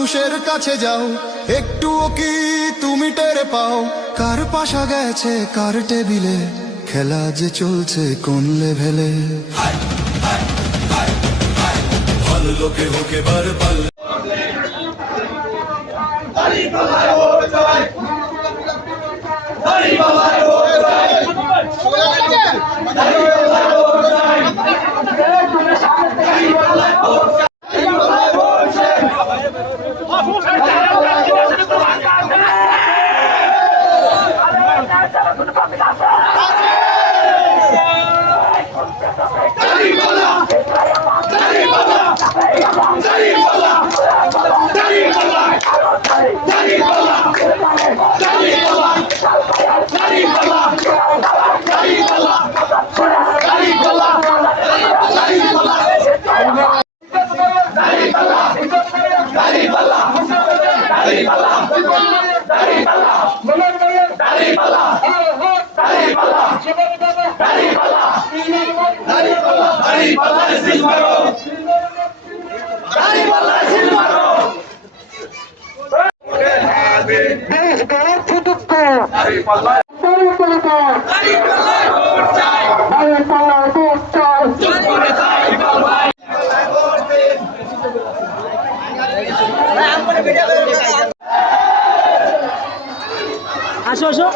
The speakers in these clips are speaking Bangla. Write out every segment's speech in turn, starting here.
মানুষের কাছে যাও, একটুও কি তুমি টের পাও? কার পাশা গেছে কার টেবিলে, খেলা যে চলছে কোন লেভেলে। ভালো লোকে হোকে বার পাল্লে আসো আসো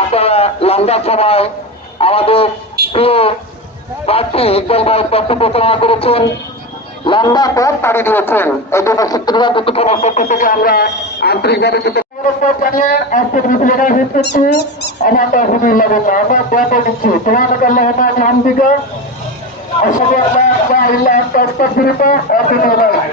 আপনারা লম্বা সময় আমাদের প্রিয় প্রার্থী ইকবাল ভাই পথ প্রচারণা করেছেন, লম্বা পথ পাড়ি দিয়েছেন। এই জন্য সূত্রপাত উত্তোলনের পক্ষ থেকে আমরা আন্তরিকভাবে জানিয়ে আজকের মিটিংয়ের ভিত্তিতে আমার আলহামদুলিল্লাহ বললাম আমরা দোয়া করে দিচ্ছি তোমার আল্লাহ আলহামদুলিল্লাহ أشهد أن لا إله إلا أنت أستغفرك وأتوب إليك।